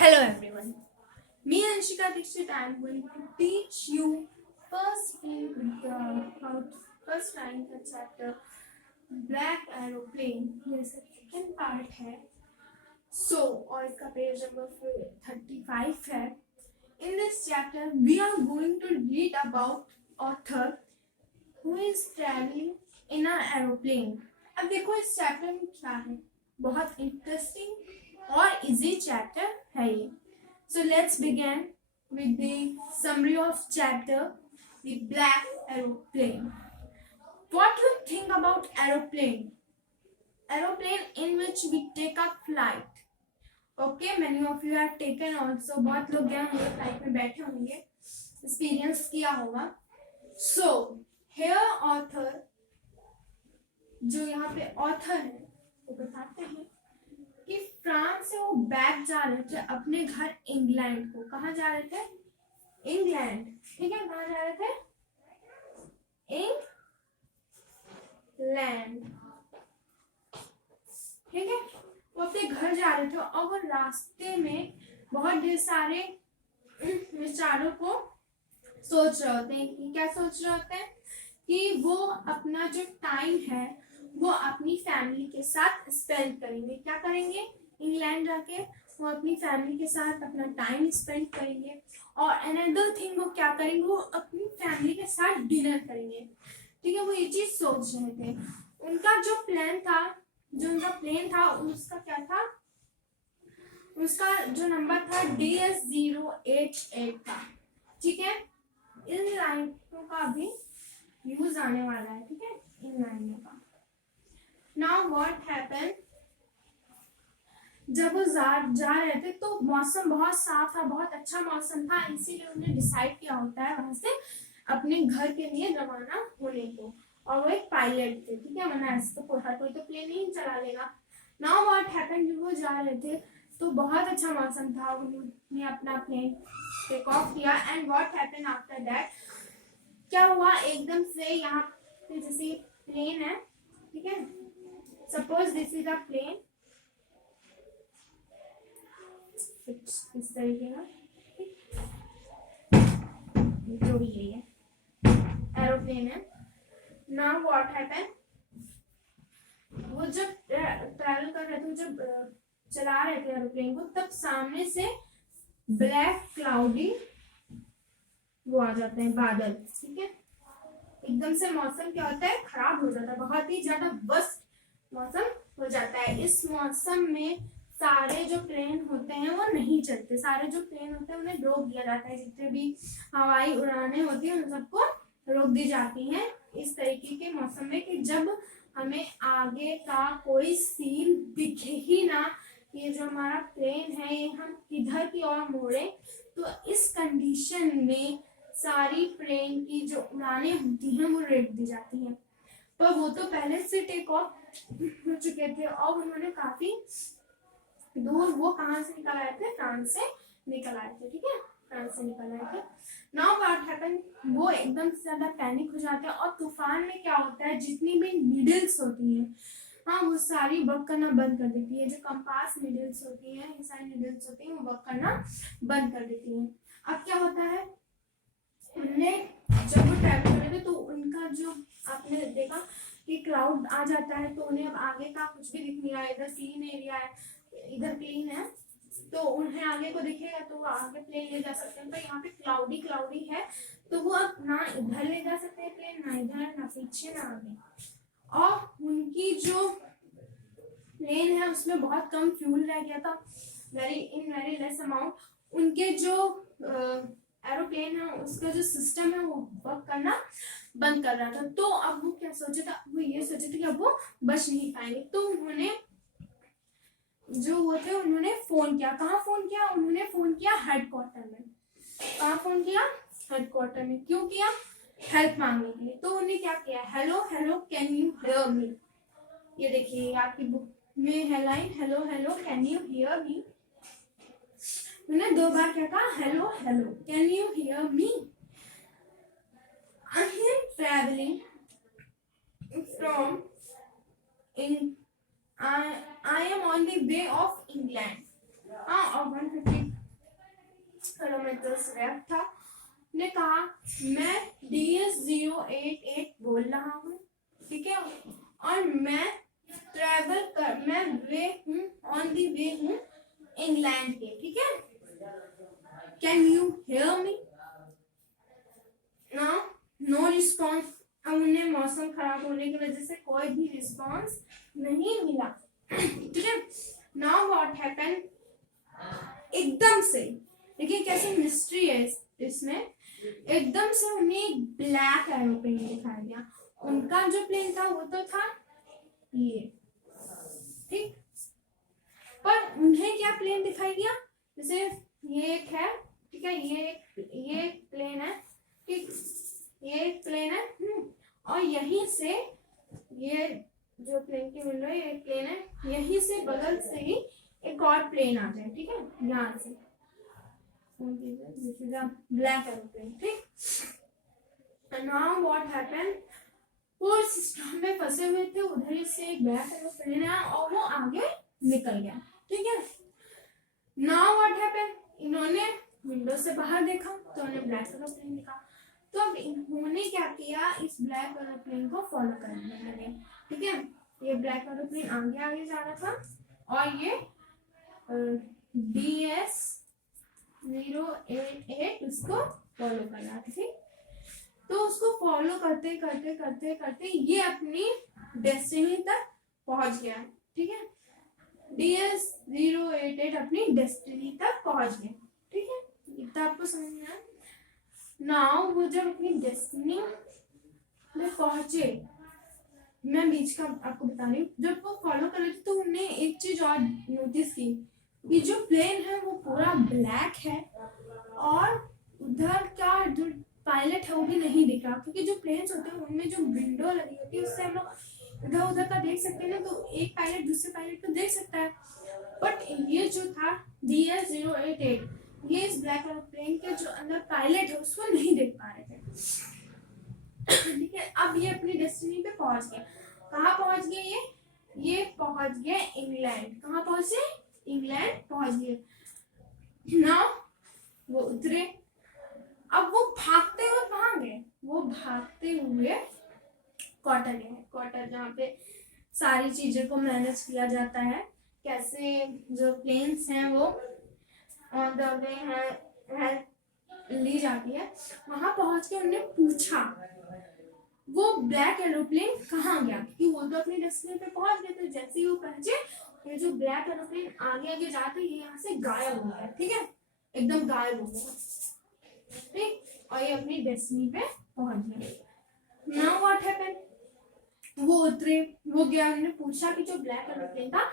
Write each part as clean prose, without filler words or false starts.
Hello everyone. Me Anshika Dixit I am going to teach you first thing about first line का chapter Black Aeroplane. ये second part है. So और इसका page number 35 है. In this chapter we are going to read about author who is traveling in an aeroplane. अब देखो इस chapter में क्या है, बहुत इंटरेस्टिंग और इजी चैप्टर है ये. So let's begin with the summary of chapter, the black aeroplane. What do you think about aeroplane? Aeroplane in which we take a flight. Okay, many of you have taken also. बहुत लोग गए होंगे flight में बैठे होंगे, experience किया होगा. So here author, जो यहाँ पे ऑथर है वो बताते हैं कि फ्रांस से वो बैक जा रहे थे अपने घर इंग्लैंड को. कहाँ जा रहे थे? इंग्लैंड. ठीक है, कहाँ जा रहे थे? इंग्लैंड. ठीक है, वो अपने घर जा रहे थे और वो रास्ते में बहुत ढेर सारे विचारों को सोच रहे होते हैं. कि क्या सोच रहे होते हैं? कि वो अपना जो टाइम है वो अपनी फैमिली के साथ स्पेंड करेंगे. क्या करेंगे? इंग्लैंड जाके वो अपनी फैमिली के साथ अपना टाइम स्पेंड करेंगे. और अनदर थिंग वो क्या करेंगे? वो अपनी फैमिली के साथ डिनर करेंगे. ठीक है, वो ये चीज सोच रहे थे. उनका जो प्लान था, जो उनका प्लेन था, उसका क्या था? उसका जो नंबर था DS088 था. ठीक है, इन लाइनों का भी यूज आने वाला है. ठीक है, इन लाइनों का. Now what happened? जब वो जा रहे थे तो मौसम बहुत साफ था, बहुत अच्छा मौसम था, इसीलिए उन्हें डिसाइड किया होता है वहां से अपने घर के लिए रवाना होने को. और वो एक पायलट थे. ठीक है, वरना ऐसे तो हर कोई तो प्लेन नहीं चला लेगा. Now what happened? जब वो जा रहे थे तो बहुत अच्छा मौसम था, उन्होंने अपना प्लेन टेक ऑफ किया. And what happened after that? क्या हुआ? एकदम से यहाँ पे जैसे प्लेन है, ठीक है, suppose this is a plane, इस तरीके का, जो भी है एरोप्लेन है. Now what happened? वो जब ट्रैवल कर रहे थे, जब चला रहे थे एरोप्लेन को, तब सामने से ब्लैक क्लाउडी वो आ जाते हैं, बादल. ठीक है, एकदम से मौसम क्या होता है? खराब हो जाता है, बहुत ही ज्यादा वर्स्ट मौसम हो जाता है. इस मौसम में सारे जो प्लेन होते हैं वो नहीं चलते. सारे जो प्लेन होते हैं उन्हें रोक दिया जाता है. जितने भी हवाई उड़ानें होती हैं उन सबको रोक दी जाती हैं इस तरीके के मौसम में कि जब हमें आगे का कोई सीन दिखे ही ना, ये जो हमारा प्लेन है ये हम किधर की ओर मोड़े. तो इस कंडीशन में सारी प्लेन की जो उड़ानें होती हैं वो रोक दी जाती हैं. पर वो तो पहले से टेक ऑफ हो चुके थे और उन्होंने काफी दूर, वो कहाँ से निकल आए थे? फ्रांस से निकल आए थे. ठीक है, फ्रांस से निकल आए थे. Now what happened? वो एकदम से ज्यादा पैनिक हो जाते हैं. और तूफान में क्या होता है? जितनी भी नीडल्स होती हैं, हाँ, वो सारी वर्क करना बंद कर देती है. जो कंपास नीडल्स होती हैं, ये सारी नीडल्स होती हैं, वो वर्क करना बंद कर देती हैं. अब क्या होता है? उन्होंने जब वो ट्रैवल कर रहे थे तो उनका जो आपने देखा कि क्लाउड आ जाता है तो उन्हें अब आगे का कुछ भी दिख नहीं रहा है. इधर क्लीन एरिया है, इधर क्लीन है, तो उन्हें आगे को दिखेगा तो वो आगे प्लेन ले जा सकते हैं. पर यहाँ पे क्लाउडी है तो वो अब ना इधर ले जा सकते हैं प्लेन, ना इधर, ना पीछे, ना आगे. और उनकी जो प्लेन है उसमें बहुत कम फ्यूल रह गया था, वेरी लेस अमाउंट. उनके जो एरोप्लेन है उसका जो सिस्टम है वो वर्क करना बंद कर रहा था. तो अब वो क्या सोचे था? वो ये सोचे थे कि अब वो बच नहीं पाएंगे. तो उन्होंने जो वो थे उन्होंने फोन किया. कहाँ फोन किया? उन्होंने फोन किया हेडक्वार्टर में. कहाँ फोन किया? हेडक्वार्टर में. क्यों किया? हेल्प मांगने के लिए. तो उन्होंने क्या किया? Hello hello can you hear me. ये देखिए आपकी बुक में है line, hello hello can you hear me. उन्होंने 2 बार क्या कहा? Hello hello can you hear me. I am traveling from I am on the way of England. Of 150 रेफ था, ने कहा मैं DS-088 बोल रहा हूँ, ठीक है, और मैं वे हूँ, ऑन दी वे हूँ इंग्लैंड के, ठीक है। Can you hear me? No response. अब उन्हें मौसम खराब होने की वजह से कोई भी रिस्पॉन्स नहीं मिला, ठीक है। नाउ व्हाट हैपन, एकदम से, देखिए कैसे मिस्ट्री है इसमें, एकदम से उन्हें ब्लैक एरोप्लेन दिखाई दिया। उनका जो प्लेन था वो तो था ये, ठीक, पर उन्हें क्या प्लेन दिखाई दिया, जैसे ये एक है, ठीक है, ये एक प्लेन है, ठीक, ये एक प्लेन है, और यहीं से ये जो प्लेन की विंडो है, ये प्लेन है, यहीं से बगल से ही एक और प्लेन आ जाए, ठीक है, यहाँ से ब्लैक एरोप्लेन, ठीक। नाउ व्हाट हैपन, वो सिस्टम में फंसे हुए थे, उधर से एक ब्लैक एरोप्लेन आया और वो आगे निकल गया, ठीक है। नाउ व्हाट हैपन, इन्होंने विंडो से बाहर देखा तो उन्हें ब्लैक एरोप्लेन दिखा, तो अब इन्होंने क्या किया, इस ब्लैक एरोप्लेन को फॉलो करने लगे, ठीक है। ये ब्लैक एरोप्लेन आगे आगे जा रहा था और ये DS-088 उसको फॉलो कर रहा था, ठीक। तो उसको फॉलो करते करते करते करते ये अपनी डेस्टिनी तक पहुंच गया, ठीक है। DS-088 अपनी डेस्टिनी तक पहुंच गया, ठीक है, इतना आपको समझ में आया। नाउ वो जब अपनी डेस्टिनी में पहुंचे, मैं बीच का आपको बता रही हूँ, जब वो फॉलो कर रहे थे तो उन्होंने एक चीज और नोटिस की कि जो प्लेन है वो पूरा ब्लैक है और उधर का जो पायलट है वो भी नहीं दिख रहा, क्योंकि जो प्लेन्स होते हैं उनमें जो विंडो लगी होती है उससे हम लोग इधर उधर का देख सकते हैं ना, तो एक पायलट दूसरे पायलट को देख सकता है, बट ये जो था DS-088, ये इस ब्लैक एरोप्लेन के जो अंदर पायलट है उसको नहीं देख पा रहे थे, ठीक है। अब ये अपनी डेस्टिनी पे पहुंच गए, कहाँ पहुंच गए, ये पहुंच गए इंग्लैंड, कहाँ पहुंचे, इंग्लैंड पहुंच गए। नाउ वो उतरे, अब वो भागते हुए कहाँ गए, वो भागते हुए क्वार्टर गए, क्वार्टर जहाँ पे सारी चीजें को मैनेज किया जाता है, कैसे जो प्लेन्स हैं वो ऑन द वे है ली जाती है, वहां पहुंच के उन्होंने पूछा वो ब्लैक एरोप्लेन कहाँ गया, क्योंकि वो तो अपनी डेस्टिनी पे पहुंच गए थे। जैसे ही वो पहुंचे, ये जो ब्लैक एरोप्लेन आगे आगे जाते ये यहाँ से गायब हो गया, ठीक है, एकदम गायब हो गया, ठीक, और ये अपनी डेस्टिनी पे पहुंच गए। नाउ व्हाट हैपेंड, वो उतरे, वो गया, उन्होंने पूछा कि जो ब्लैक एरोप्लेन था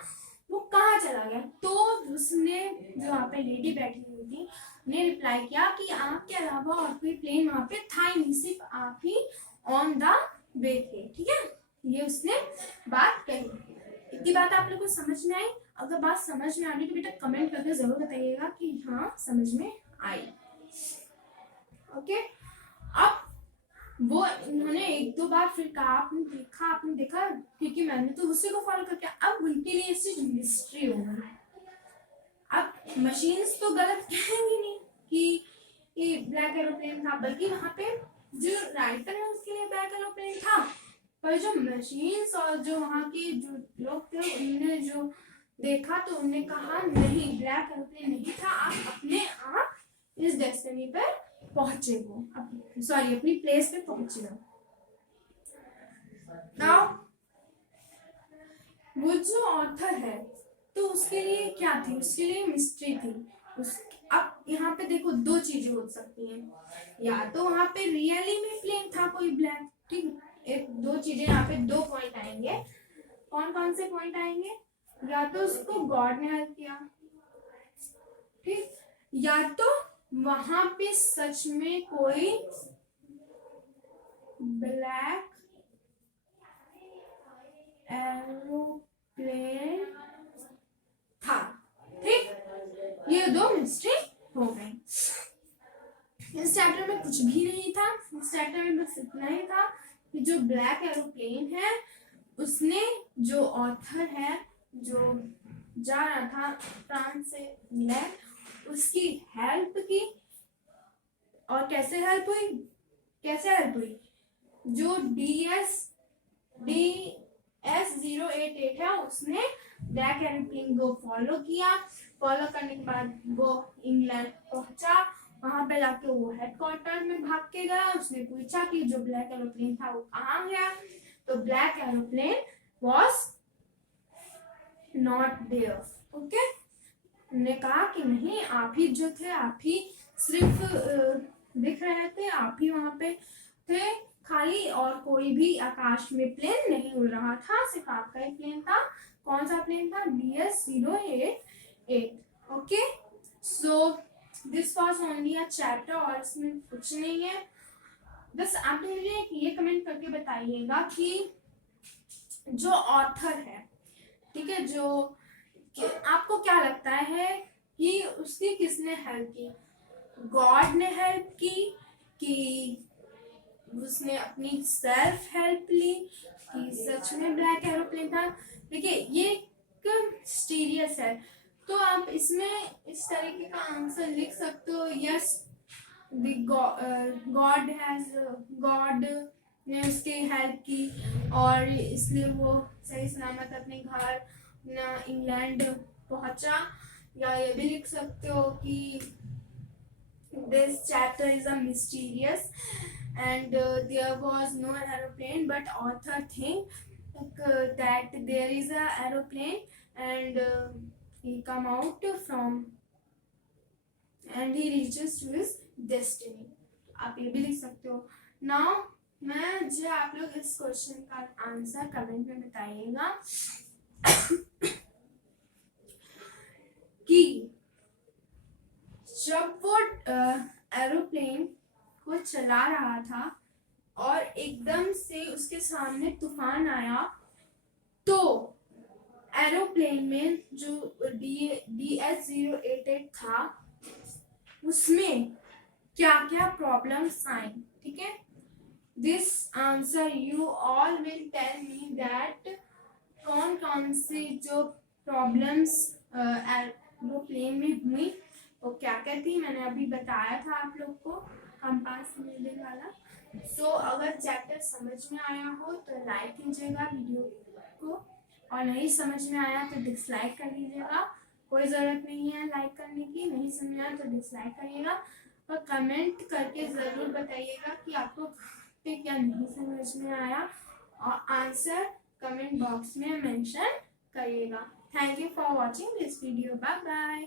वो कहाँ चला गया, तो उसने जो वहाँ पे लेडी बैठी हुई थी ने रिप्लाई किया कि आपके अलावा और कोई प्लेन वहाँ पे था ही नहीं, सिर्फ आप ही ऑन द वे थे, ठीक है, ये उसने बात कही। इतनी बात आप लोग को समझ में आई? अगर बात समझ में आ रही तो बेटा कमेंट करके जरूर बताइएगा कि हाँ समझ में आई, ओके। अब वो इन्होंने एक दो बार फिर कहा, आपने देखा, क्योंकि मैंने तो उसी को फॉलो करके, अब उनके लिए इस चीज मिस्ट्री हो गई। अब मशीन्स तो गलत कहेंगी नहीं कि ब्लैक एरोप्लेन था, बल्कि वहां पे जो राइटर है उसके लिए ब्लैक एरोप्लेन था, पर जो मशीन्स और जो वहां के जो लोग थे उन्होंने जो देखा तो उन्होंने कहा नहीं ब्लैक एरोप्लेन नहीं था, आप अपने आप इस डेस्टिनी पर पहुंचे हो, सॉरी अपनी प्लेस पे पहुंचे हो। नाउ वो जो ऑथर है तो उसके लिए क्या थी, उसके लिए मिस्ट्री थी। अब यहाँ पे देखो दो चीजें हो सकती हैं, या तो वहां पे रियली में प्लेन था कोई ब्लैक, ठीक, एक दो चीजें यहाँ पे दो पॉइंट आएंगे, कौन कौन से पॉइंट आएंगे, या तो उसको गॉड ने हेल्प किया, ठीक, या तो वहां पे सच में कोई ब्लैक एरोप्लेन था, ठीक, ये दो मिस्ट्री हो गई। इस चैप्टर में कुछ भी नहीं था, इस चैप्टर में बस इतना ही था कि जो ब्लैक एरोप्लेन है उसने जो ऑथर है जो जा रहा था फ्रांस से इंग्लैंड उसकी हेल्प की, और कैसे हेल्प हुई, जो DS088 है उसने ब्लैक एरोप्लेन को फॉलो किया। फॉलो करने के बाद वो इंग्लैंड पहुंचा। वहां पे जाके वो हेडक्वार्टर में भाग के गया। उसने पूछा कि जो ब्लैक एरोप्लेन था वो कहाँ गया, तो black aeroplane was not there. Okay, ने कहा कि नहीं, आप ही जो थे, आप ही सिर्फ दिख रहे थे, आप ही वहां पे थे खाली, और कोई भी आकाश में प्लेन नहीं उड़ रहा था, सिर्फ आपका ही प्लेन था। कौन सा प्लेन था? DS088। Okay, so this was only a chapter, और इसमें कुछ नहीं है। बस आप मुझे ये कमेंट करके बताइएगा कि जो ऑथर है, ठीक है, जो आपको क्या लगता है कि उसकी किसने हेल्प की? गॉड ने हेल्प की कि उसने अपनी सेल्फ हेल्प ली, कि सच में ब्लैक एरोप्लेन था? देखिए, ये मिस्टीरियस है, तो आप इसमें इस तरीके का आंसर लिख सकते हो, यस गॉड ने उसकी हेल्प की और इसलिए वो सही सलामत अपने घर ना इंग्लैंड पहुंचा। या ये भी लिख सकते हो कि this chapter is a mysterious and there was no aeroplane, but author think that there is a aeroplane and he come out from and he reaches to his destiny. आप ये भी लिख सकते हो। नाउ मैं जो आप लोग इस क्वेश्चन का आंसर कमेंट में बताइएगा कि जब वो एरोप्लेन को चला रहा था और एकदम से उसके सामने तूफान आया, तो एरोप्लेन में जो DS088 था उसमें क्या क्या प्रॉब्लम्स आई, ठीक है? This answer you all will tell me that कौन कौन सी जो प्रॉब्लम्स एरोप्लेन में हुई वो क्या क्या थी। मैंने अभी बताया था आप लोग को, कंपास नीडल वाला। सो अगर चैप्टर समझ में आया हो तो लाइक कीजिएगा वीडियो को, और नहीं समझ में आया तो डिसलाइक कर दीजिएगा। कोई ज़रूरत नहीं है लाइक करने की, नहीं समझ आया तो डिसलाइक करिएगा, और कमेंट करके ज़रूर बताइएगा कि आपको क्या नहीं समझ में आया, और आंसर कमेंट बॉक्स में मेंशन करिएगा। Thank you for watching this video. Bye bye.